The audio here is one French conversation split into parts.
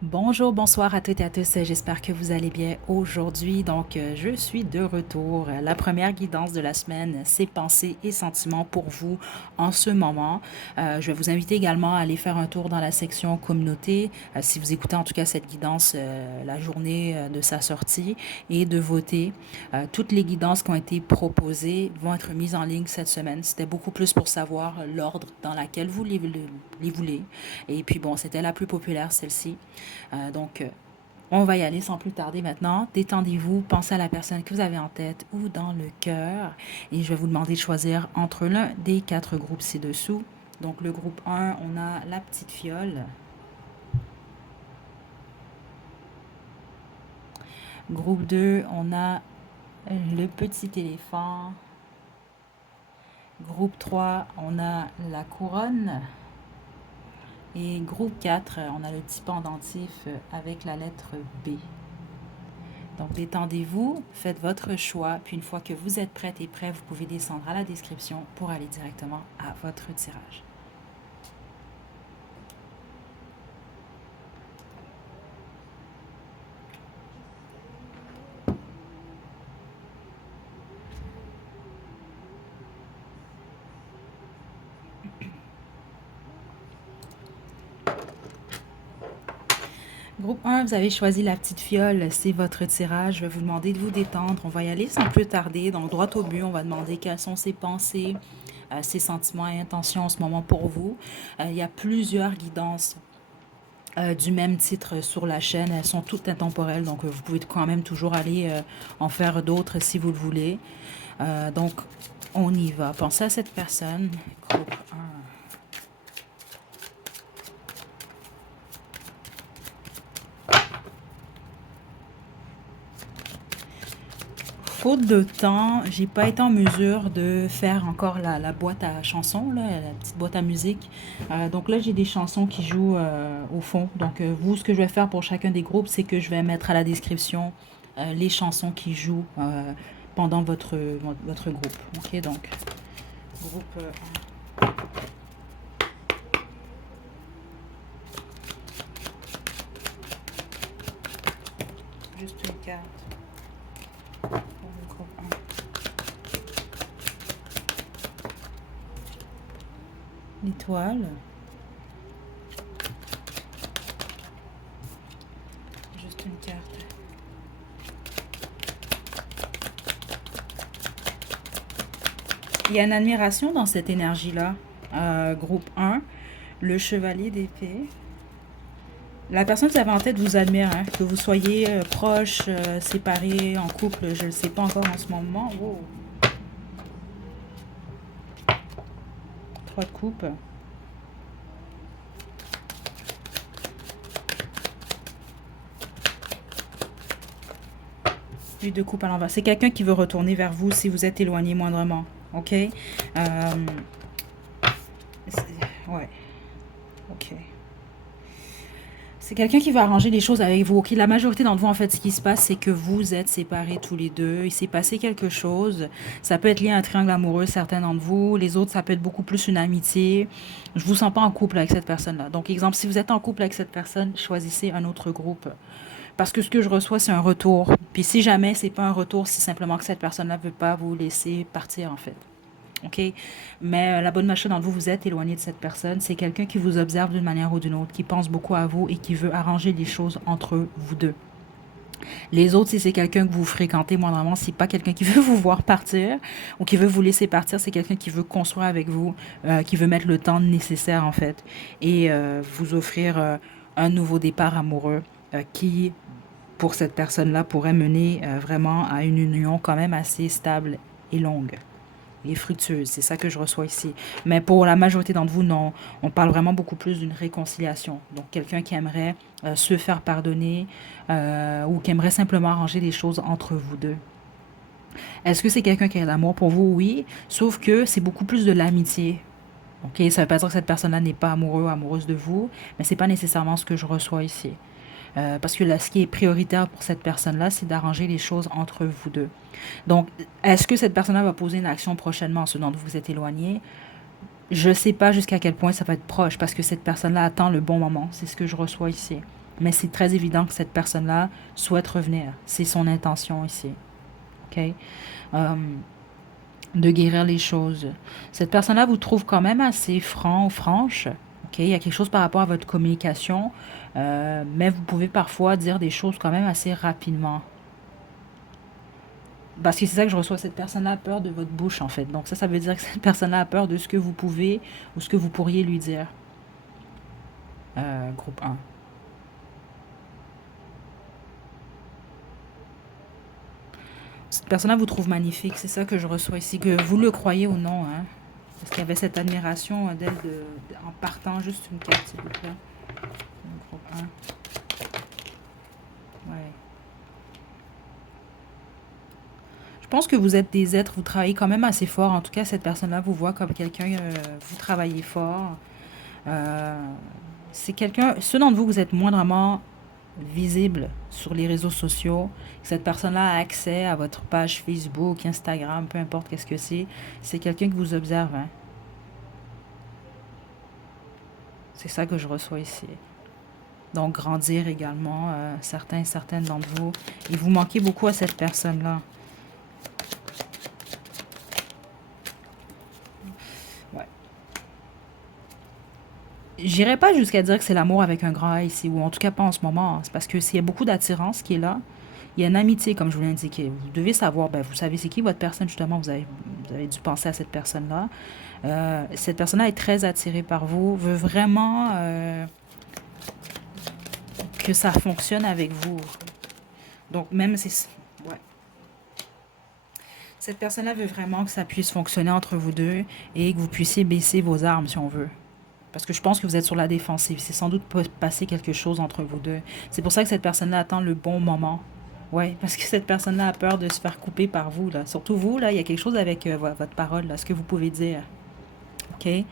Bonjour, bonsoir à toutes et à tous. J'espère que vous allez bien aujourd'hui. Je suis de retour. La première guidance de la semaine, c'est pensées et sentiments pour vous en ce moment. Je vais vous inviter également à aller faire un tour dans la section communauté, si vous écoutez en tout cas cette guidance la journée de sa sortie, et de voter. Toutes les guidances qui ont été proposées vont être mises en ligne cette semaine. C'était beaucoup plus pour savoir l'ordre dans lequel vous les voulez. Et puis bon, c'était la plus populaire, celle-ci. Euh, donc, euh, on va y aller sans plus tarder maintenant. Détendez-vous, pensez à la personne que vous avez en tête ou dans le cœur. Et je vais vous demander de choisir entre l'un des quatre groupes ci-dessous. Donc, le groupe 1, on a la petite fiole. Groupe 2, on a le petit éléphant. Groupe 3, on a la couronne. Et groupe 4, on a le petit pendentif avec la lettre B. Donc, détendez-vous, faites votre choix, puis une fois que vous êtes prête et prêt, vous pouvez descendre à la description pour aller directement à votre tirage. Groupe 1, vous avez choisi la petite fiole, c'est votre tirage. Je vais vous demander de vous détendre. On va y aller sans plus tarder. Donc, droit au but, on va demander quelles sont ses pensées, ses sentiments et intentions en ce moment pour vous. Il y a plusieurs guidances du même titre sur la chaîne. Elles sont toutes intemporelles, donc vous pouvez quand même toujours aller en faire d'autres si vous le voulez. Donc, on y va. Pensez à cette personne. Groupe 1. Faute de temps, j'ai pas été en mesure de faire encore la boîte à chansons, là, la petite boîte à musique. Donc là, j'ai des chansons qui jouent au fond. Donc vous, ce que je vais faire pour chacun des groupes, c'est que je vais mettre à la description les chansons qui jouent pendant votre groupe. Ok, donc groupe juste une carte pour le groupe 1. L'étoile, juste une carte. Il y a une admiration dans cette énergie-là. Groupe 1, le chevalier d'épée. La personne que vous avez en tête vous admire, hein, que vous soyez proche, séparé, en couple, je ne le sais pas encore en ce moment. Wow. 3 de coupe. 8 de coupe à l'envers. C'est quelqu'un qui veut retourner vers vous si vous êtes éloigné moindrement. Ok? Ouais. Ok. C'est quelqu'un qui va arranger les choses avec vous. Ok, la majorité d'entre vous, en fait, ce qui se passe, c'est que vous êtes séparés tous les deux. Il s'est passé quelque chose. Ça peut être lié à un triangle amoureux, certains d'entre vous. Les autres, ça peut être beaucoup plus une amitié. Je vous sens pas en couple avec cette personne-là. Donc, exemple, si vous êtes en couple avec cette personne, choisissez un autre groupe. Parce que ce que je reçois, c'est un retour. Puis si jamais c'est pas un retour, c'est simplement que cette personne-là veut pas vous laisser partir, en fait. OK? Mais la bonne machine d'entre vous, vous êtes éloigné de cette personne. C'est quelqu'un qui vous observe d'une manière ou d'une autre, qui pense beaucoup à vous et qui veut arranger les choses entre vous deux. Les autres, si c'est quelqu'un que vous fréquentez moindrement, c'est pas quelqu'un qui veut vous voir partir ou qui veut vous laisser partir, c'est quelqu'un qui veut construire avec vous, qui veut mettre le temps nécessaire en fait et vous offrir un nouveau départ amoureux qui, pour cette personne-là, pourrait mener vraiment à une union quand même assez stable et longue et fructueuse. C'est ça que je reçois ici. Mais pour la majorité d'entre vous, non. On parle vraiment beaucoup plus d'une réconciliation. Donc, quelqu'un qui aimerait se faire pardonner ou qui aimerait simplement arranger les choses entre vous deux. Est-ce que c'est quelqu'un qui a de l'amour pour vous? Oui. Sauf que c'est beaucoup plus de l'amitié. Ok, ça ne veut pas dire que cette personne-là n'est pas amoureux ou amoureuse de vous, mais c'est pas nécessairement ce que je reçois ici. Parce que là, ce qui est prioritaire pour cette personne-là, c'est d'arranger les choses entre vous deux. Donc, est-ce que cette personne-là va poser une action prochainement, ce dont vous êtes éloigné? Je sais pas jusqu'à quel point ça va être proche parce que cette personne-là attend le bon moment. C'est ce que je reçois ici. Mais c'est très évident que cette personne-là souhaite revenir. C'est son intention ici. OK? Euh, de guérir les choses. Cette personne-là vous trouve quand même assez franc ou franche. OK? Il y a quelque chose par rapport à votre communication. Mais vous pouvez parfois dire des choses quand même assez rapidement. Parce que c'est ça que je reçois. Cette personne-là a peur de votre bouche, en fait. Donc ça veut dire que cette personne-là a peur de ce que vous pouvez ou ce que vous pourriez lui dire. Groupe un. Cette personne-là vous trouve magnifique. C'est ça que je reçois ici. Que vous le croyez ou non. Hein? Parce qu'il y avait cette admiration d'elle en partant juste une carte, s'il vous plaît. Groupe un. Ouais. Je pense que vous êtes des êtres, vous travaillez quand même assez fort. En tout cas, cette personne-là vous voit comme quelqu'un, vous travaillez fort. Euh, c'est quelqu'un, ceux d'entre vous, vous êtes moindrement visible sur les réseaux sociaux. Cette personne-là a accès à votre page Facebook, Instagram, peu importe qu'est-ce que c'est. C'est quelqu'un qui vous observe. Hein. C'est ça que je reçois ici. Donc, grandir également, certaines d'entre vous. Et vous manquez beaucoup à cette personne-là. Ouais. J'irai pas jusqu'à dire que c'est l'amour avec un grand A ici, ou en tout cas pas en ce moment. C'est parce que s'il y a beaucoup d'attirance qui est là, il y a une amitié, comme je vous l'ai indiqué. Vous devez savoir, ben, vous savez c'est qui votre personne, justement, vous avez dû penser à cette personne-là. Cette personne-là est très attirée par vous, veut vraiment que ça fonctionne avec vous. Donc, même si... Ouais. Cette personne-là veut vraiment que ça puisse fonctionner entre vous deux et que vous puissiez baisser vos armes, si on veut. Parce que je pense que vous êtes sur la défensive. C'est sans doute passé quelque chose entre vous deux. C'est pour ça que cette personne-là attend le bon moment. Ouais, parce que cette personne-là a peur de se faire couper par vous, là. Surtout vous, là, il y a quelque chose avec votre parole, là, ce que vous pouvez dire. OK?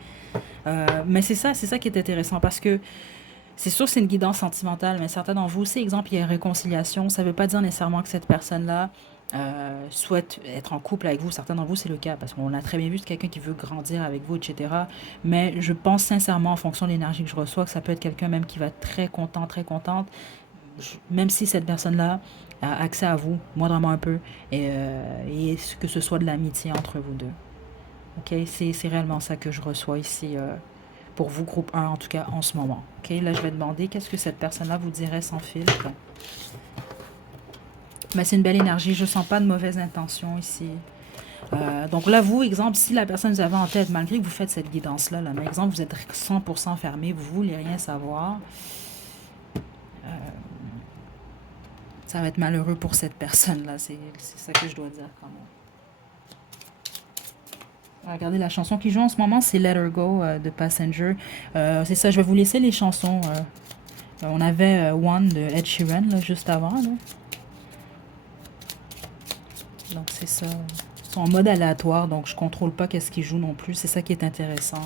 Mais c'est ça qui est intéressant parce que c'est sûr que c'est une guidance sentimentale, mais certains d'entre vous, c'est exemple, il y a une réconciliation. Ça ne veut pas dire nécessairement que cette personne-là souhaite être en couple avec vous. Certains d'entre vous, c'est le cas, parce qu'on a très bien vu, c'est quelqu'un qui veut grandir avec vous, etc. Mais je pense sincèrement, en fonction de l'énergie que je reçois, que ça peut être quelqu'un même qui va être très content, très contente, même si cette personne-là a accès à vous, moindrement un peu, et que ce soit de l'amitié entre vous deux. OK? C'est réellement ça que je reçois ici. Pour vous, groupe un, en tout cas en ce moment. OK, là, je vais demander qu'est-ce que cette personne-là vous dirait sans filtre. Mais c'est une belle énergie, je ne sens pas de mauvaise intention ici. Donc là, vous, exemple, si la personne vous avez en tête, malgré que vous faites cette guidance-là, là, mais exemple, vous êtes 100% fermé, vous ne voulez rien savoir, ça va être malheureux pour cette personne-là. C'est ça que je dois dire quand même. Regardez, la chanson qui joue en ce moment, c'est Let Her Go de Passenger. C'est ça, je vais vous laisser les chansons. On avait One de Ed Sheeran là, juste avant. Là. Donc c'est ça. Ils sont en mode aléatoire, donc je contrôle pas qu'est-ce qu'ils jouent non plus. C'est ça qui est intéressant.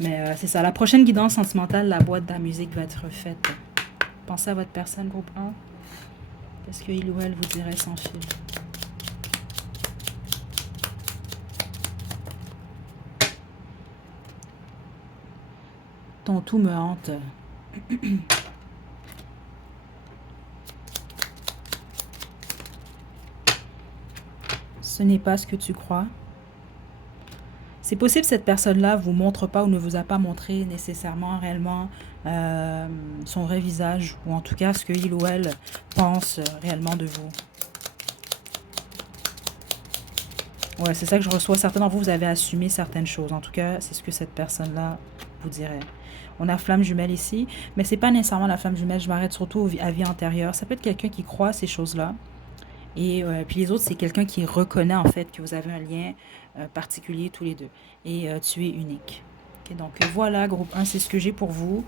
Mais c'est ça. La prochaine guidance sentimentale, la boîte de la musique va être faite. Pensez à votre personne, groupe 1. Qu'est-ce qu'il ou elle vous dirait sans fil? Ton tout me hante. Ce n'est pas ce que tu crois. C'est possible que cette personne-là vous montre pas ou ne vous a pas montré nécessairement réellement son vrai visage ou en tout cas ce qu'il ou elle pense réellement de vous. Ouais, c'est ça que je reçois. Certains d'entre vous, vous avez assumé certaines choses. En tout cas, c'est ce que cette personne-là vous dirait. On a flamme jumelle ici, mais c'est pas nécessairement la flamme jumelle. Je m'arrête surtout à vie antérieure. Ça peut être quelqu'un qui croit à ces choses-là. Et puis les autres, c'est quelqu'un qui reconnaît en fait que vous avez un lien particulier tous les deux. Et tu es unique. Ok, donc voilà, groupe un, c'est ce que j'ai pour vous.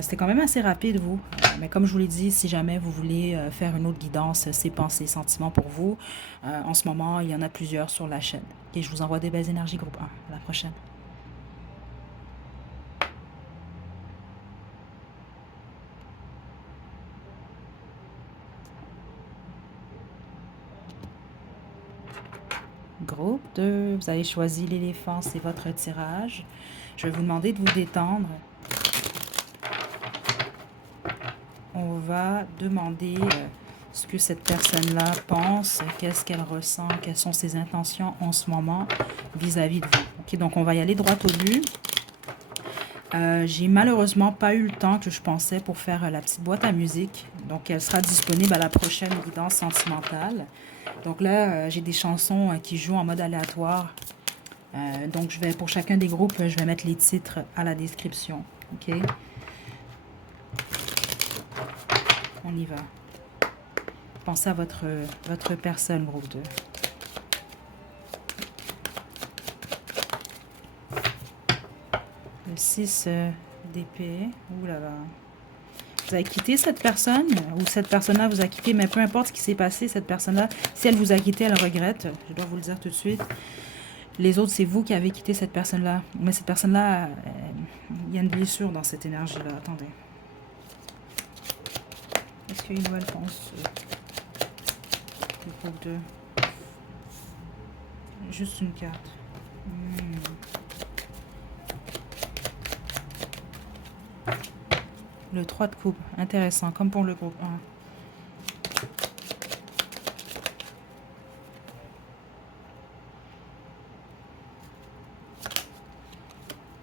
C'était quand même assez rapide, vous. Mais comme je vous l'ai dit, si jamais vous voulez faire une autre guidance, ces pensées, sentiments pour vous, en ce moment, il y en a plusieurs sur la chaîne. Et je vous envoie des belles énergies, groupe un. À la prochaine. Groupe 2, vous avez choisi l'éléphant, c'est votre tirage. Je vais vous demander de vous détendre. On va demander ce que cette personne-là pense, qu'est-ce qu'elle ressent, quelles sont ses intentions en ce moment vis-à-vis de vous. Ok, donc on va y aller droit au but. J'ai malheureusement pas eu le temps que je pensais pour faire la petite boîte à musique. Donc elle sera disponible à la prochaine guidance sentimentale. Donc là, j'ai des chansons qui jouent en mode aléatoire. Donc je vais, pour chacun des groupes, je vais mettre les titres à la description. Ok, on y va. Pensez à votre personne, groupe 2. Le 6 d'épée. Ouh là là. Vous avez quitté cette personne, ou cette personne-là vous a quitté, mais peu importe ce qui s'est passé, cette personne-là, si elle vous a quitté, elle regrette. Je dois vous le dire tout de suite. Les autres, c'est vous qui avez quitté cette personne-là. Mais cette personne-là, il y a une blessure dans cette énergie-là. Attendez. Est-ce qu'il ou elle pense le groupe 2? Juste une carte. Le 3 de coupe. Intéressant, comme pour le groupe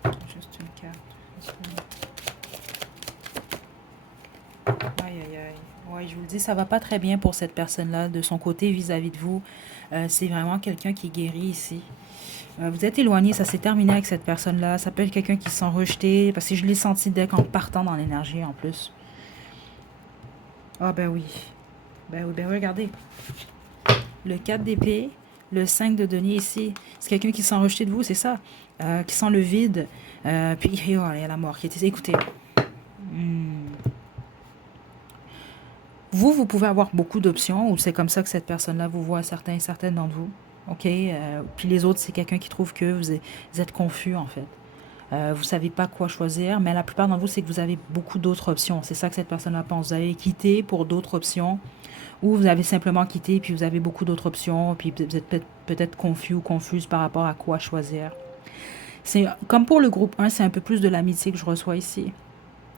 1. Juste une carte. Aïe, aïe, aïe. Ouais, je vous le dis, ça va pas très bien pour cette personne-là. De son côté, vis-à-vis de vous, c'est vraiment quelqu'un qui guérit ici. Vous êtes éloigné, ça s'est terminé avec cette personne-là. Ça peut être quelqu'un qui se sent rejeté, parce que je l'ai senti dès qu'en partant dans l'énergie, en plus. Ah ben oui. Ben oui, regardez. Le 4 d'épée, le 5 de denier ici. C'est quelqu'un qui se sent rejeté de vous, c'est ça. Qui sent le vide. Puis, oh, il y a la mort qui est... Écoutez. Vous pouvez avoir beaucoup d'options, ou c'est comme ça que cette personne-là vous voit, certains et certaines d'entre vous. OK? Puis les autres, c'est quelqu'un qui trouve que vous êtes confus, en fait. Vous ne savez pas quoi choisir, mais la plupart d'entre vous, c'est que vous avez beaucoup d'autres options. C'est ça que cette personne-là pense. Vous avez quitté pour d'autres options, ou vous avez simplement quitté, puis vous avez beaucoup d'autres options, puis vous êtes peut-être confus ou confuse par rapport à quoi choisir. C'est comme pour le groupe 1, c'est un peu plus de l'amitié que je reçois ici.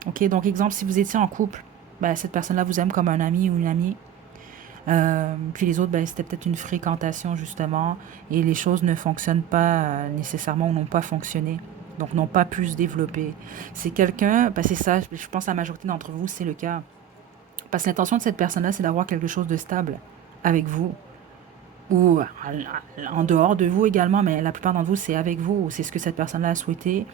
OK? Donc, exemple, si vous étiez en couple, ben, cette personne-là vous aime comme un ami ou une amie. Puis les autres, ben, c'était peut-être une fréquentation, justement, et les choses ne fonctionnent pas nécessairement ou n'ont pas fonctionné. Donc, n'ont pas pu se développer. C'est quelqu'un, ben, c'est ça, je pense que la majorité d'entre vous, c'est le cas. Parce que l'intention de cette personne-là, c'est d'avoir quelque chose de stable avec vous. Ou en dehors de vous également, mais la plupart d'entre vous, c'est avec vous. C'est ce que cette personne-là a souhaité.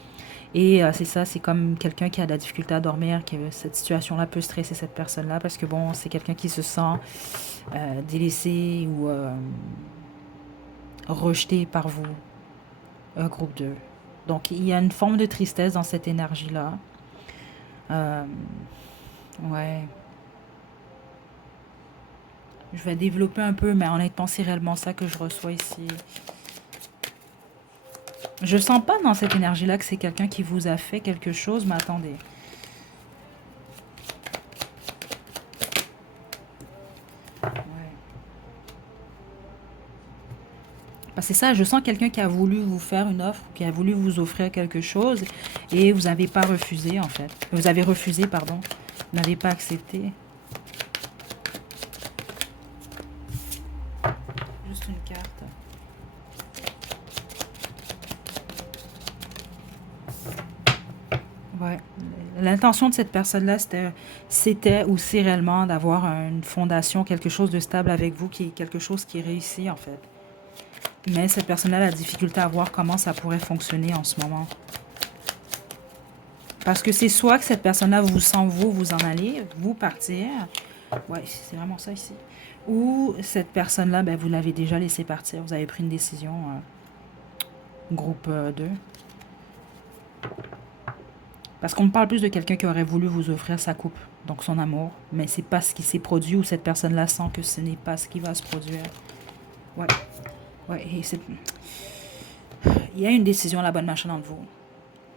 Et c'est ça, c'est comme quelqu'un qui a de la difficulté à dormir, que cette situation-là peut stresser cette personne-là, parce que bon, c'est quelqu'un qui se sent délaissé ou rejeté par vous, groupe 2. Donc, il y a une forme de tristesse dans cette énergie-là. Ouais. Je vais développer un peu, mais honnêtement, c'est réellement ça que je reçois ici. Je sens pas dans cette énergie-là que c'est quelqu'un qui vous a fait quelque chose, mais attendez. Ouais. C'est ça, je sens quelqu'un qui a voulu vous faire une offre, qui a voulu vous offrir quelque chose, et vous n'avez pas refusé, en fait. Vous avez refusé, pardon. Vous n'avez pas accepté. Juste une carte. Ouais. L'intention de cette personne-là, c'était ou c'est réellement d'avoir une fondation, quelque chose de stable avec vous, qui est quelque chose qui réussit, en fait. Mais cette personne-là a la difficulté à voir comment ça pourrait fonctionner en ce moment. Parce que c'est soit que cette personne-là vous sent vous en aller, vous partir. Ouais, c'est vraiment ça ici. Ou cette personne-là, ben, vous l'avez déjà laissé partir. Vous avez pris une décision. Groupe 2. Parce qu'on me parle plus de quelqu'un qui aurait voulu vous offrir sa coupe, donc son amour. Mais c'est pas ce qui s'est produit, ou cette personne-là sent que ce n'est pas ce qui va se produire. Ouais. Ouais, et c'est... Il y a une décision à la bonne machin entre vous.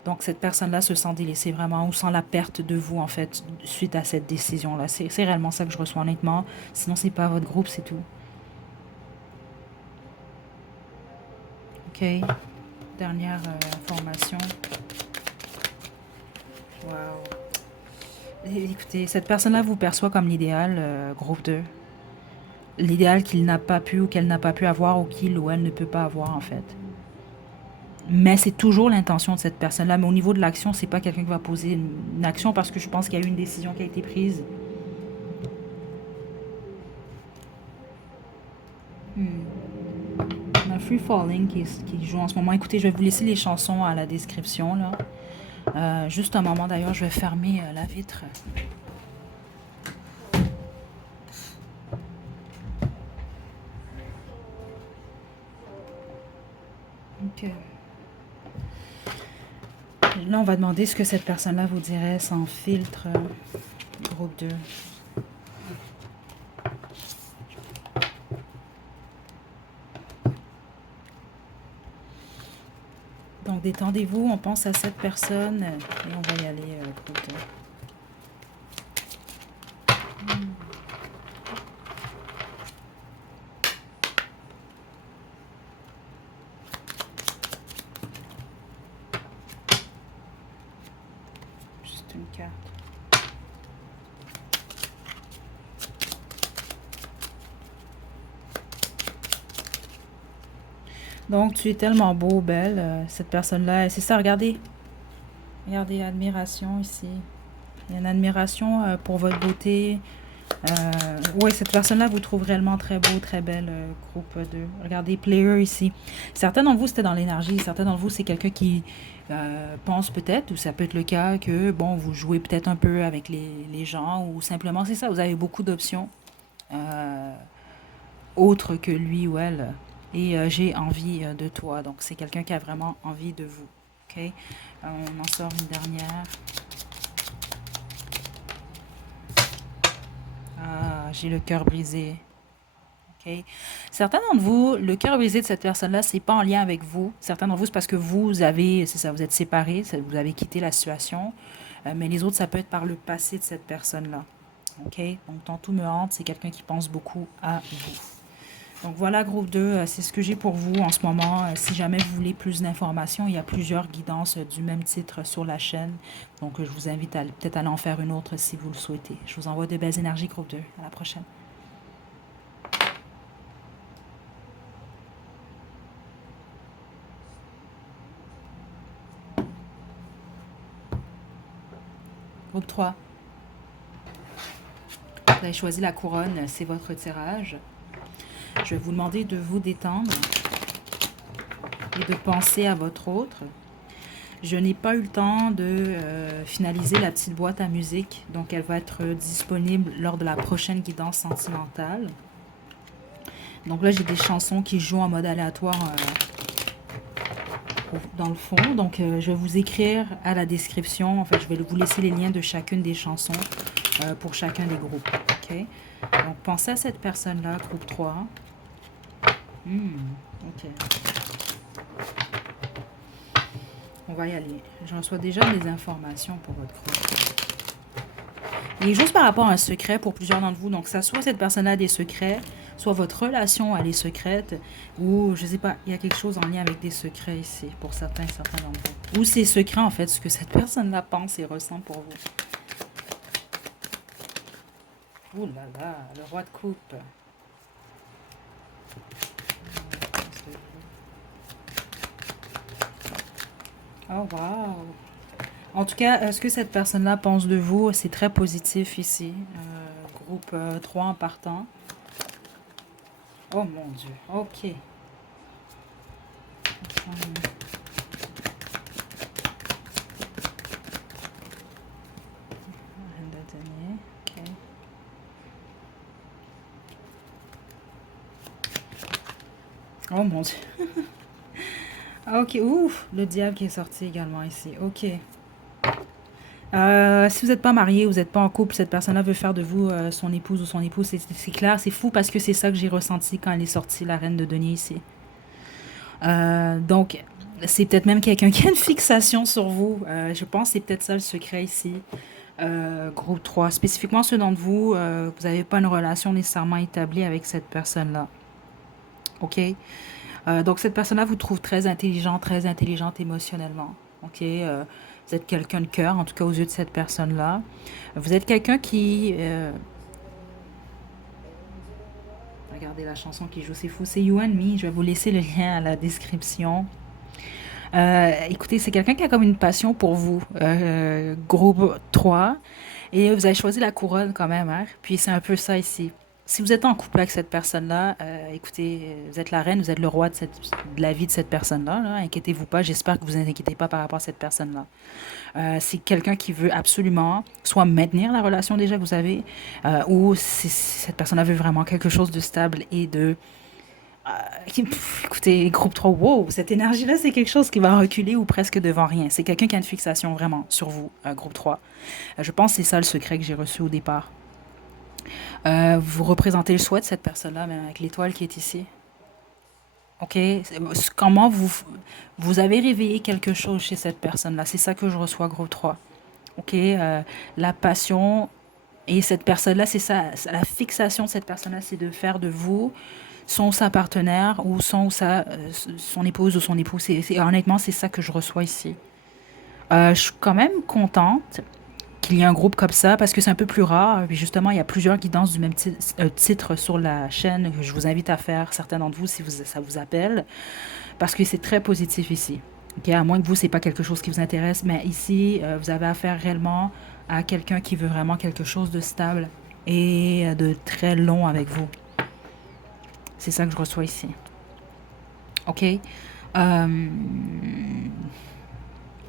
Donc, cette personne-là se sent délaissée vraiment, ou sent la perte de vous, en fait, suite à cette décision-là. C'est réellement ça que je reçois, honnêtement. Sinon, c'est pas votre groupe, c'est tout. OK. Dernière information. Wow. Écoutez, cette personne-là vous perçoit comme l'idéal, groupe 2. L'idéal qu'il n'a pas pu ou qu'elle n'a pas pu avoir ou qu'il ou elle ne peut pas avoir, en fait. Mais c'est toujours l'intention de cette personne-là. Mais au niveau de l'action, c'est pas quelqu'un qui va poser une action parce que je pense qu'il y a eu une décision qui a été prise. On a Free Falling qui joue en ce moment. Écoutez, je vais vous laisser les chansons à la description, là. Juste un moment, d'ailleurs, je vais fermer la vitre. OK. Là, on va demander ce que cette personne-là vous dirait sans filtre. Groupe 2. Donc, détendez-vous, on pense à cette personne et on va y aller, groupe 2. Juste une carte. Donc, tu es tellement beau, belle, cette personne-là. C'est ça, regardez. Regardez, admiration ici. Il y a une admiration pour votre beauté. Oui, cette personne-là vous trouve réellement très beau, très belle, groupe 2. Regardez, player ici. Certains d'entre vous, c'était dans l'énergie. Certains d'entre vous, c'est quelqu'un qui pense peut-être, ou ça peut être le cas, que, bon, vous jouez peut-être un peu avec les gens, ou simplement, c'est ça, vous avez beaucoup d'options autres que lui ou elle. Et j'ai envie de toi. Donc, c'est quelqu'un qui a vraiment envie de vous. OK? On en sort une dernière. Ah, j'ai le cœur brisé. OK? Certains d'entre vous, le cœur brisé de cette personne-là, c'est pas en lien avec vous. Certains d'entre vous, c'est parce que vous avez, c'est ça, vous êtes séparés, vous avez quitté la situation. Mais les autres, ça peut être par le passé de cette personne-là. OK? Donc, ton tout me hante, c'est quelqu'un qui pense beaucoup à vous. Donc voilà, groupe 2, c'est ce que j'ai pour vous en ce moment. Si jamais vous voulez plus d'informations, il y a plusieurs guidances du même titre sur la chaîne. Donc je vous invite à peut-être aller en faire une autre si vous le souhaitez. Je vous envoie de belles énergies, groupe 2. À la prochaine. Groupe 3, vous avez choisi la couronne, c'est votre tirage. Je vais vous demander de vous détendre et de penser à votre autre. Je n'ai pas eu le temps de finaliser la petite boîte à musique, donc elle va être disponible lors de la prochaine guidance sentimentale. Donc là, j'ai des chansons qui jouent en mode aléatoire dans le fond. Donc, je vais vous écrire à la description. En fait, je vais vous laisser les liens de chacune des chansons pour chacun des groupes. OK? Donc, pensez à cette personne-là, groupe 3. OK. On va y aller. Je reçois déjà des informations pour votre groupe. Et juste par rapport à un secret pour plusieurs d'entre vous, donc ça soit cette personne-là a des secrets, soit votre relation elle est secrète, ou je sais pas, il y a quelque chose en lien avec des secrets ici pour certains d'entre vous. Ou c'est secret en fait, ce que cette personne-là pense et ressent pour vous. Ouh là là, le roi de coupe. Oh wow. En tout cas, ce que cette personne-là pense de vous, c'est très positif ici. Groupe 3 en partant. Oh mon Dieu, ok. Okay. Oh mon Dieu. Ok, ouf, le diable qui est sorti également ici. Ok. Si vous n'êtes pas marié, vous n'êtes pas en couple, cette personne-là veut faire de vous son épouse ou son épouse. C'est clair, c'est fou parce que c'est ça que j'ai ressenti quand elle est sortie, la reine de denier ici. Donc, c'est peut-être même quelqu'un qui a une fixation sur vous. Je pense que c'est peut-être ça le secret ici. Groupe 3. Spécifiquement ceux d'entre vous, vous n'avez pas une relation nécessairement établie avec cette personne-là. OK? Donc, cette personne-là vous trouve très intelligente émotionnellement. OK? Vous êtes quelqu'un de cœur, en tout cas aux yeux de cette personne-là. Vous êtes quelqu'un qui... regardez la chanson qui joue, c'est fou. C'est You and Me. Je vais vous laisser le lien à la description. Écoutez, c'est quelqu'un qui a comme une passion pour vous. Groupe 3. Et vous avez choisi la couronne quand même, hein? Puis c'est un peu ça ici. Si vous êtes en couple avec cette personne-là, écoutez, vous êtes la reine, vous êtes le roi de la vie de cette personne-là. Là. Inquiétez-vous pas, j'espère que vous inquiétez pas par rapport à cette personne-là. C'est quelqu'un qui veut absolument soit maintenir la relation déjà que vous avez, ou si cette personne-là veut vraiment quelque chose de stable et de écoutez, groupe 3, wow, cette énergie-là, c'est quelque chose qui va reculer ou presque devant rien. C'est quelqu'un qui a une fixation vraiment sur vous, groupe 3. Je pense que c'est ça le secret que j'ai reçu au départ. Vous représentez le souhait de cette personne-là, même avec l'étoile qui est ici. OK? Comment vous avez réveillé quelque chose chez cette personne-là? C'est ça que je reçois, groupe 3. OK? La passion et cette personne-là, c'est ça. La fixation de cette personne-là, c'est de faire de vous son sa partenaire ou son épouse ou son époux. Honnêtement, c'est ça que je reçois ici. Je suis quand même contente qu'il y ait un groupe comme ça parce que c'est un peu plus rare. Puis justement, il y a plusieurs guidances du même titre sur la chaîne que je vous invite à faire, certains d'entre vous, si ça vous appelle, parce que c'est très positif ici. Ok, à moins que vous, c'est pas quelque chose qui vous intéresse, mais ici, vous avez affaire réellement à quelqu'un qui veut vraiment quelque chose de stable et de très long avec vous. C'est ça que je reçois ici. OK? Euh,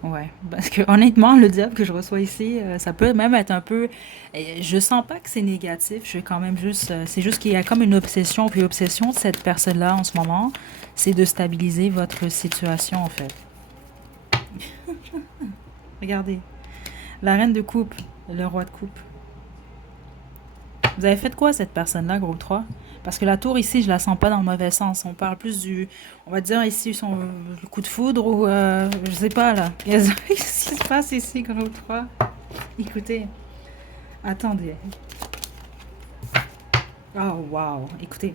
ouais. Parce que honnêtement, le diable que je reçois ici, ça peut même être un peu. Je sens pas que c'est négatif. Je vais quand même juste. C'est juste qu'il y a comme une obsession. Puis l'obsession de cette personne-là en ce moment, c'est de stabiliser votre situation en fait. Regardez. La reine de coupe, le roi de coupe. Vous avez fait quoi cette personne-là, groupe 3? Parce que la tour ici, je la sens pas dans le mauvais sens. On parle plus du, on va dire ici, le coup de foudre ou je sais pas là. Qu'est-ce qui se passe ici, groupe 3? Écoutez, attendez. Oh wow, écoutez.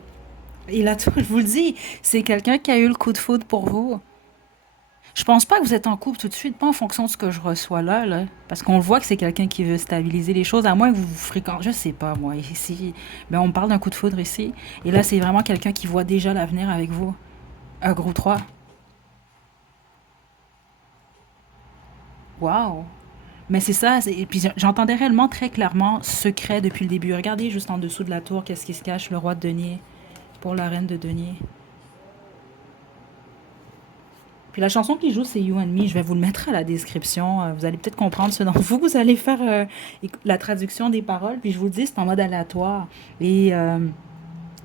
Et la tour, je vous le dis, c'est quelqu'un qui a eu le coup de foudre pour vous. Je pense pas que vous êtes en couple tout de suite, pas en fonction de ce que je reçois là, là. Parce qu'on voit que c'est quelqu'un qui veut stabiliser les choses, à moins que vous vous fréquentez, je sais pas moi, ici. Mais on me parle d'un coup de foudre ici. Et là, c'est vraiment quelqu'un qui voit déjà l'avenir avec vous. Un gros 3. Waouh! Mais c'est ça, et puis j'entendais réellement très clairement secret depuis le début. Regardez juste en dessous de la tour, qu'est-ce qui se cache, le roi de denier pour la reine de denier. Puis la chanson qui joue, c'est You and Me. Je vais vous le mettre à la description. Vous allez peut-être comprendre ce dont vous allez faire la traduction des paroles. Puis je vous le dis, c'est en mode aléatoire. Et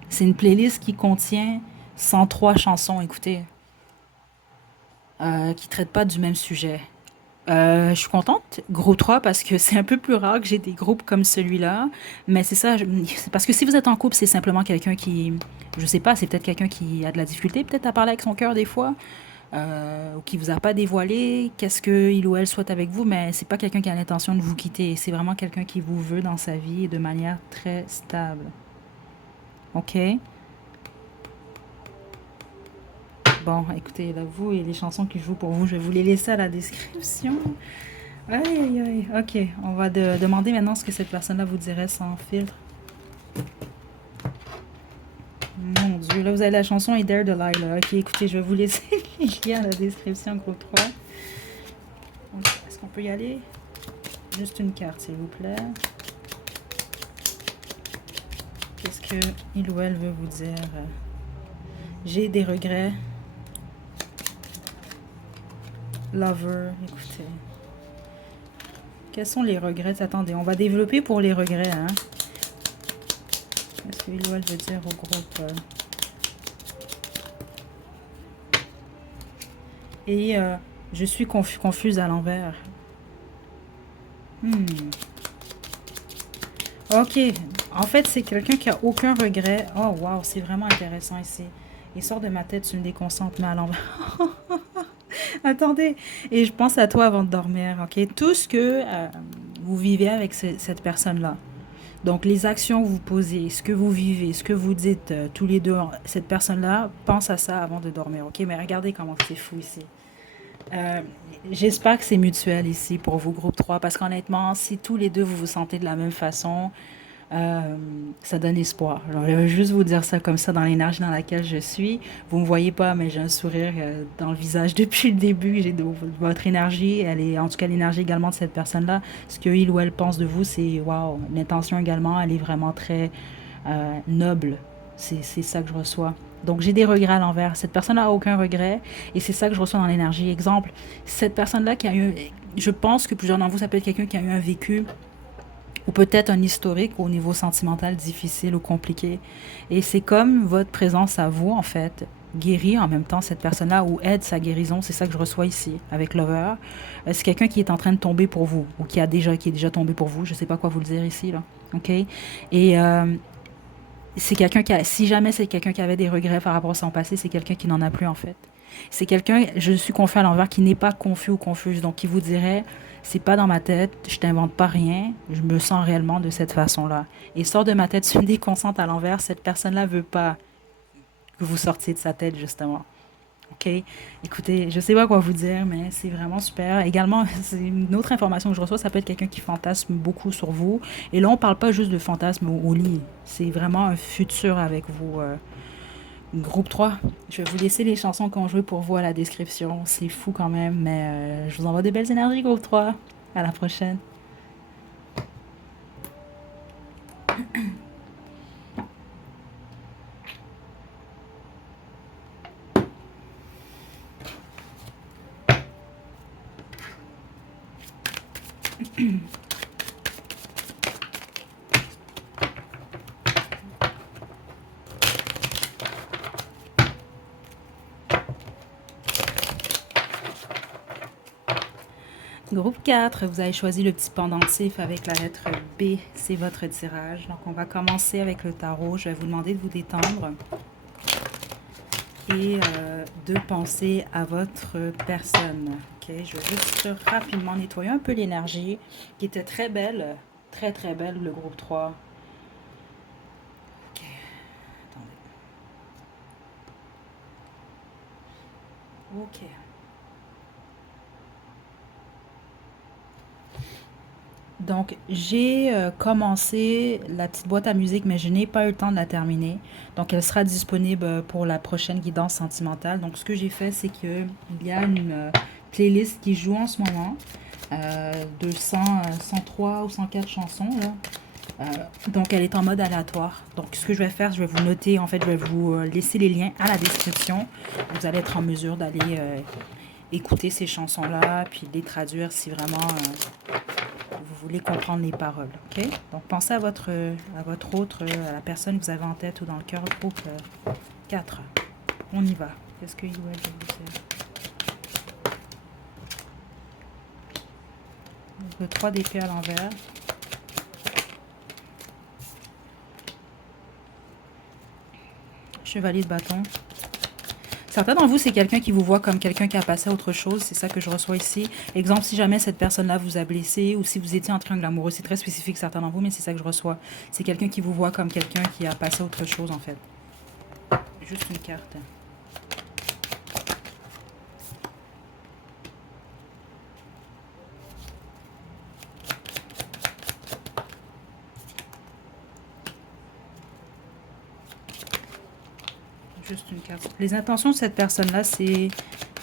c'est une playlist qui contient 103 chansons, écoutez, qui ne traitent pas du même sujet. Je suis contente, groupe 3 parce que c'est un peu plus rare que j'ai des groupes comme celui-là. Mais c'est ça, c'est parce que si vous êtes en couple, c'est simplement quelqu'un qui, je sais pas, c'est peut-être quelqu'un qui a de la difficulté peut-être à parler avec son cœur des fois. Ou qui vous a pas dévoilé qu'est-ce que il ou elle souhaite avec vous, mais c'est pas quelqu'un qui a l'intention de vous quitter. C'est vraiment quelqu'un qui vous veut dans sa vie de manière très stable. OK? Bon, écoutez, là, vous et les chansons qui jouent pour vous, je vais vous les laisser à la description. Aïe, aïe, aïe. OK, on va demander maintenant ce que cette personne-là vous dirait sans filtre. Mon Dieu, là, vous avez la chanson Hey There Delilah. OK, écoutez, je vais vous laisser les liens à la description, groupe 3. Est-ce qu'on peut y aller? Juste une carte, s'il vous plaît. Qu'est-ce que il ou elle veut vous dire? J'ai des regrets. Lover, écoutez. Quels sont les regrets? Attendez, on va développer pour les regrets, hein? Qu'est-ce que il ou elle veut dire au groupe? Et je suis confuse à l'envers. Ok. En fait, c'est quelqu'un qui a aucun regret. Oh, wow, c'est vraiment intéressant ici. Il sort de ma tête, tu me déconcentres, mais à l'envers. Attendez. Et je pense à toi avant de dormir, ok? Tout ce que vous vivez avec cette personne-là. Donc, les actions que vous posez, ce que vous vivez, ce que vous dites tous les deux, cette personne-là pense à ça avant de dormir, ok? Mais regardez comment c'est fou ici. Euh, J'espère que c'est mutuel ici pour vous, groupe 3, parce qu'honnêtement, si tous les deux vous vous sentez de la même façon, euh, ça donne espoir. Alors, je vais juste vous dire ça comme ça dans l'énergie dans laquelle je suis. Vous me voyez pas, mais j'ai un sourire dans le visage depuis le début. J'ai de votre énergie, elle est en tout cas l'énergie également de cette personne-là. Ce que il ou elle pense de vous, c'est waouh. L'intention également, elle est vraiment très noble. C'est ça que je reçois. Donc j'ai des regrets à l'envers. Cette personne n'a aucun regret et c'est ça que je reçois dans l'énergie. Exemple, cette personne-là qui a eu, je pense que plusieurs d'entre vous, ça peut être quelqu'un qui a eu un vécu ou peut-être un historique au niveau sentimental difficile ou compliqué. Et c'est comme votre présence à vous, en fait, guérit en même temps cette personne-là ou aide sa guérison. C'est ça que je reçois ici avec Lover. C'est quelqu'un qui est en train de tomber pour vous ou qui est déjà tombé pour vous. Je ne sais pas quoi vous le dire ici, là. OK? Et c'est quelqu'un qui a, si jamais c'est quelqu'un qui avait des regrets par rapport à son passé, c'est quelqu'un qui n'en a plus en fait. C'est quelqu'un, je suis confus à l'envers, qui n'est pas confus ou confuse, donc qui vous dirait, c'est pas dans ma tête, je t'invente pas rien, je me sens réellement de cette façon-là. Et sort de ma tête, une déconsciente à l'envers, cette personne-là veut pas que vous sortiez de sa tête justement. OK? Écoutez, je sais pas quoi vous dire, mais c'est vraiment super. Également, c'est une autre information que je reçois, ça peut être quelqu'un qui fantasme beaucoup sur vous. Et là, on parle pas juste de fantasme au lit. C'est vraiment un futur avec vous. Groupe 3. Je vais vous laisser les chansons qu'on joue pour vous à la description. C'est fou quand même, mais je vous envoie de belles énergies, groupe 3. À la prochaine. Groupe 4, vous avez choisi le petit pendentif avec la lettre B. C'est votre tirage. Donc, on va commencer avec le tarot. Je vais vous demander de vous détendre et de penser à votre personne. Ok, je vais juste rapidement nettoyer un peu l'énergie qui était très belle, très très belle, le groupe 3. Ok, attendez. Ok. Donc, j'ai commencé la petite boîte à musique, mais je n'ai pas eu le temps de la terminer. Donc, elle sera disponible pour la prochaine guidance sentimentale. Donc, ce que j'ai fait, c'est que il y a une playlist qui joue en ce moment de 103 ou 104 chansons, là. Donc, elle est en mode aléatoire. Donc, ce que je vais faire, je vais vous noter, en fait, je vais vous laisser les liens à la description. Vous allez être en mesure d'aller écouter ces chansons-là, puis les traduire si vraiment vous voulez comprendre les paroles. OK? Donc, pensez à votre autre, à la personne que vous avez en tête ou dans le cœur. Groupe 4. On y va. Qu'est-ce que ouais, je vais vous dire? Le 3 d'épée à l'envers. Chevalier de bâton. Certains d'entre vous, c'est quelqu'un qui vous voit comme quelqu'un qui a passé à autre chose. C'est ça que je reçois ici. Exemple, si jamais cette personne-là vous a blessé ou si vous étiez en triangle amoureux, c'est très spécifique, certains d'entre vous, mais c'est ça que je reçois. C'est quelqu'un qui vous voit comme quelqu'un qui a passé à autre chose, en fait. Juste une carte. Juste une carte. Les intentions de cette personne-là, c'est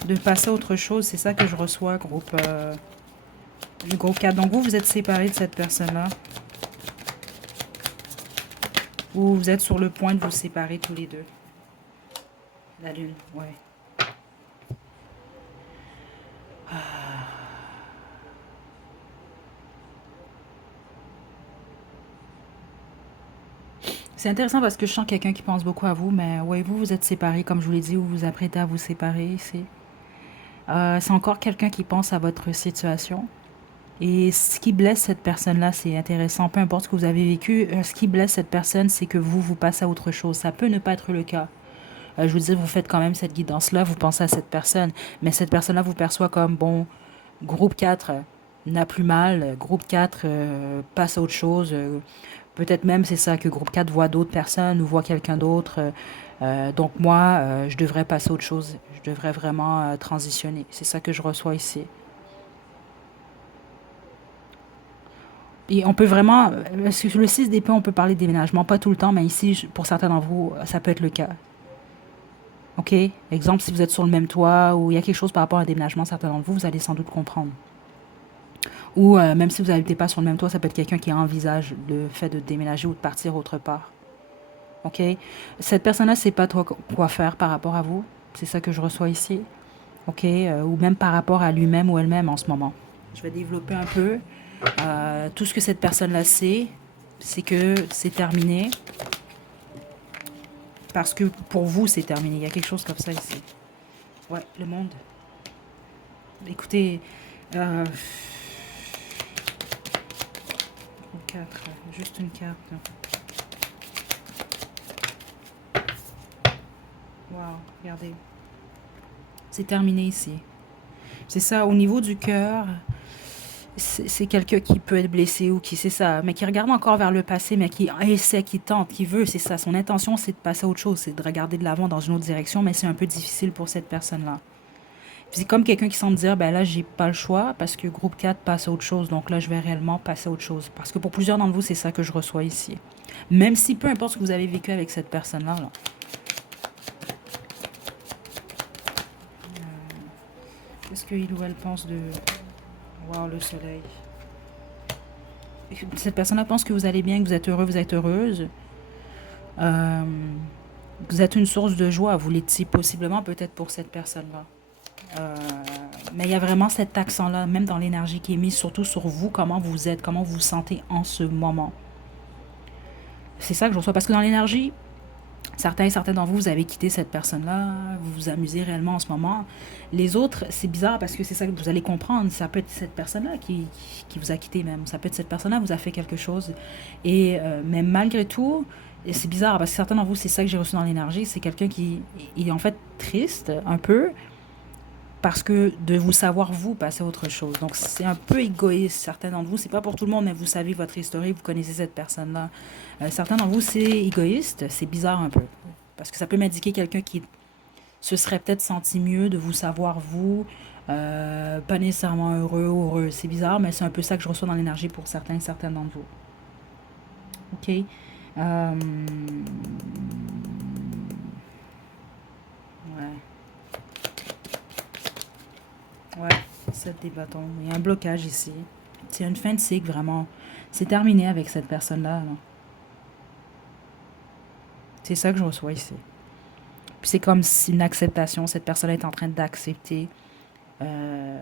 de passer à autre chose. C'est ça que je reçois, le groupe 4. Donc, vous êtes séparés de cette personne-là. Ou vous êtes sur le point de vous séparer tous les deux. La lune, ouais. C'est intéressant parce que je sens quelqu'un qui pense beaucoup à vous, mais ouais, vous êtes séparés, comme je vous l'ai dit, vous vous apprêtez à vous séparer ici. C'est encore quelqu'un qui pense à votre situation. Et ce qui blesse cette personne-là, c'est intéressant, peu importe ce que vous avez vécu, ce qui blesse cette personne, c'est que vous passez à autre chose. Ça peut ne pas être le cas. Je vous dis, vous faites quand même cette guidance-là, vous pensez à cette personne, mais cette personne-là vous perçoit comme, bon, groupe 4 n'a plus mal, groupe 4 passe à autre chose, Peut-être même c'est ça que groupe 4 voit d'autres personnes ou voit quelqu'un d'autre. Donc moi, je devrais passer à autre chose. Je devrais vraiment transitionner. C'est ça que je reçois ici. Et on peut vraiment, sur le 6 d'épée, on peut parler de déménagement, pas tout le temps, mais ici, pour certains d'entre vous, ça peut être le cas. OK? Exemple, si vous êtes sur le même toit ou il y a quelque chose par rapport à un déménagement, certains d'entre vous, vous allez sans doute comprendre. Ou même si vous n'habitez pas sur le même toit, ça peut être quelqu'un qui envisage le fait de déménager ou de partir autre part. OK? Cette personne-là ne sait pas trop quoi faire par rapport à vous. C'est ça que je reçois ici. OK? Ou même par rapport à lui-même ou elle-même en ce moment. Je vais développer un peu. Tout ce que cette personne-là sait, c'est que c'est terminé. Parce que pour vous, c'est terminé. Il y a quelque chose comme ça ici. Ouais, le monde. Écoutez, 4, juste une carte. Wow, regardez. C'est terminé ici. C'est ça, au niveau du cœur, c'est quelqu'un qui peut être blessé ou qui, c'est ça, mais qui regarde encore vers le passé, mais qui essaie, qui tente, qui veut, c'est ça. Son intention, c'est de passer à autre chose, c'est de regarder de l'avant dans une autre direction, mais c'est un peu difficile pour cette personne-là. C'est comme quelqu'un qui semble dire, ben là, j'ai pas le choix parce que groupe 4 passe à autre chose, donc là, je vais réellement passer à autre chose. Parce que pour plusieurs d'entre vous, c'est ça que je reçois ici. Même si peu importe ce que vous avez vécu avec cette personne-là, là. Qu'est-ce qu'il ou elle pense de... Wow, le soleil. Cette personne-là pense que vous allez bien, que vous êtes heureux, vous êtes heureuse. Euh, vous êtes une source de joie, vous l'étiez possiblement peut-être pour cette personne-là. Euh, mais il y a vraiment cet accent-là, même dans l'énergie qui est mise, surtout sur vous, comment vous êtes, comment vous vous sentez en ce moment. C'est ça que je reçois. Parce que dans l'énergie, certains et certaines d'entre vous, vous avez quitté cette personne-là, vous vous amusez réellement en ce moment. Les autres, c'est bizarre parce que c'est ça que vous allez comprendre. Ça peut être cette personne-là qui vous a quitté même. Ça peut être cette personne-là qui vous a fait quelque chose. Et mais malgré tout, et c'est bizarre parce que certains d'entre vous, c'est ça que j'ai reçu dans l'énergie, c'est quelqu'un qui est en fait triste un peu parce que de vous savoir vous passer à autre chose. Donc c'est un peu égoïste, certains d'entre vous, c'est pas pour tout le monde, mais vous savez votre historique, vous connaissez cette personne-là. Certains d'entre vous, c'est égoïste, c'est bizarre un peu. Parce que ça peut m'indiquer quelqu'un qui se serait peut-être senti mieux de vous savoir vous, pas nécessairement heureux ou heureux. C'est bizarre, mais c'est un peu ça que je reçois dans l'énergie pour certains et certaines d'entre vous. OK? Euh, ouais. Ouais, 7 des bâtons. Il y a un blocage ici. C'est une fin de cycle, vraiment. C'est terminé avec cette personne-là. Là. C'est ça que je reçois ici. Puis c'est comme si une acceptation. Cette personne est en train d'accepter euh,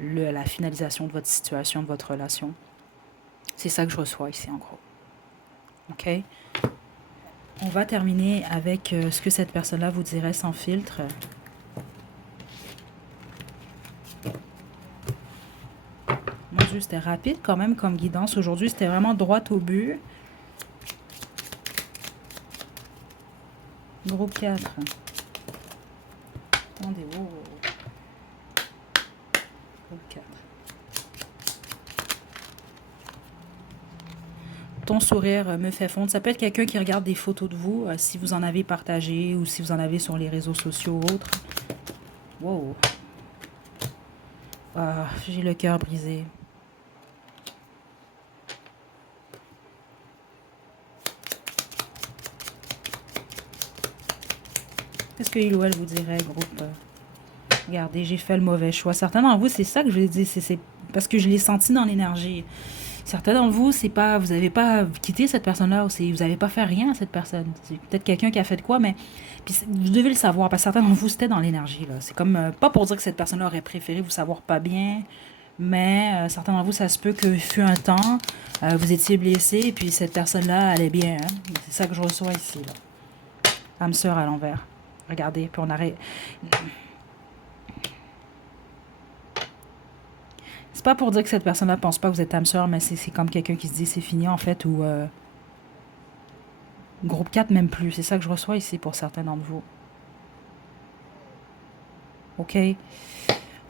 la finalisation de votre situation, de votre relation. C'est ça que je reçois ici, en gros. OK? On va terminer avec ce que cette personne-là vous dirait sans filtre. Mon Dieu, c'était rapide quand même comme guidance. Aujourd'hui, c'était vraiment droit au but. Groupe 4. Attendez, oh. Groupe 4. Ton sourire me fait fondre. Ça peut être quelqu'un qui regarde des photos de vous, si vous en avez partagé ou si vous en avez sur les réseaux sociaux ou autres. Wow. Ah, j'ai le cœur brisé. Qu'est-ce que il ou elle vous dirait, groupe? Regardez, j'ai fait le mauvais choix. Certains d'entre vous, c'est ça que je vous dis, c'est parce que je l'ai senti dans l'énergie. Certains d'entre vous, c'est pas, vous n'avez pas quitté cette personne-là, vous n'avez pas fait rien à cette personne. C'est peut-être quelqu'un qui a fait de quoi, mais puis vous devez le savoir, parce que certains d'entre vous, c'était dans l'énergie. Là. C'est comme, pas pour dire que cette personne-là aurait préféré vous savoir pas bien, mais certains d'entre vous, ça se peut que fut un temps, vous étiez blessé, et puis cette personne-là allait bien. Hein. C'est ça que je reçois ici. Là. Âme sœur à l'envers. Regardez, puis on arrête. C'est pas pour dire que cette personne-là pense pas que vous êtes âme sœur, mais c'est comme quelqu'un qui se dit c'est fini en fait, ou groupe 4 même plus. C'est ça que je reçois ici pour certains d'entre vous. OK.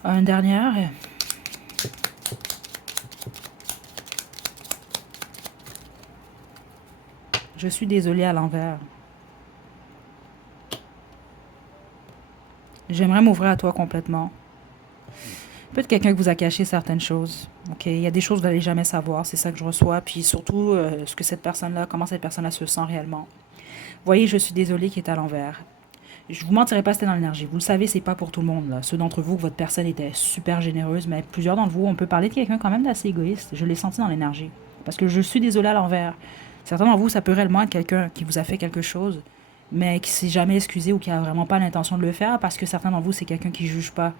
Un dernier. Je suis désolée à l'envers. J'aimerais m'ouvrir à toi complètement. Peut-être quelqu'un qui vous a caché certaines choses. Ok, il y a des choses que vous n'allez jamais savoir, c'est ça que je reçois. Puis surtout, ce que cette personne-là, comment cette personne-là se sent réellement. Voyez, je suis désolée qui est à l'envers. Je vous mentirai pas, c'était dans l'énergie. Vous le savez, c'est pas pour tout le monde. Là. Ceux d'entre vous, que votre personne était super généreuse, mais plusieurs d'entre vous, on peut parler de quelqu'un quand même d'assez égoïste. Je l'ai senti dans l'énergie. Parce que je suis désolée à l'envers. Certains d'entre vous, ça peut réellement être quelqu'un qui vous a fait quelque chose, mais qui s'est jamais excusé ou qui a vraiment pas l'intention de le faire, parce que certains d'entre vous, c'est quelqu'un qui juge pas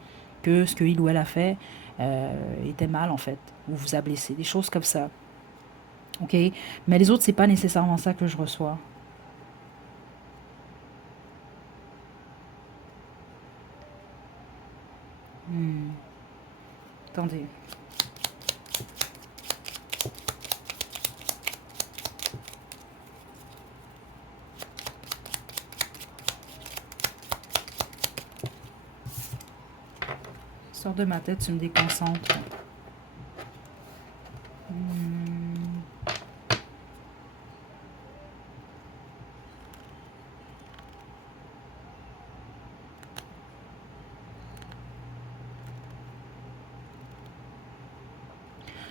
que ce qu'il ou elle a fait était mal, en fait, ou vous a blessé. Des choses comme ça. OK? Mais les autres, c'est pas nécessairement ça que je reçois. Attendez. Sors de ma tête, tu me déconcentres.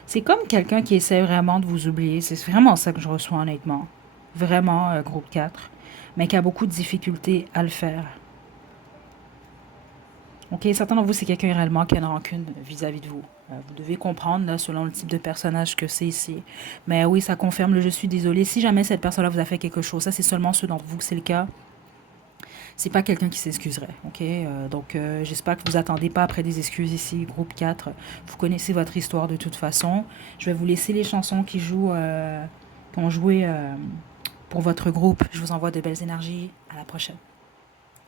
C'est comme quelqu'un qui essaie vraiment de vous oublier. C'est vraiment ça que je reçois honnêtement. Vraiment, groupe 4. Mais qui a beaucoup de difficultés à le faire. Ok, certains d'entre vous, c'est quelqu'un réellement qui a une rancune vis-à-vis de vous. Vous devez comprendre, là, selon le type de personnage que c'est ici. Mais oui, ça confirme le je suis désolé. Si jamais cette personne-là vous a fait quelque chose, ça c'est seulement ceux d'entre vous que c'est le cas. C'est pas quelqu'un qui s'excuserait, ok? Donc, j'espère que vous attendez pas après des excuses ici, groupe 4. Vous connaissez votre histoire de toute façon. Je vais vous laisser les chansons qui ont joué pour votre groupe. Je vous envoie de belles énergies. À la prochaine.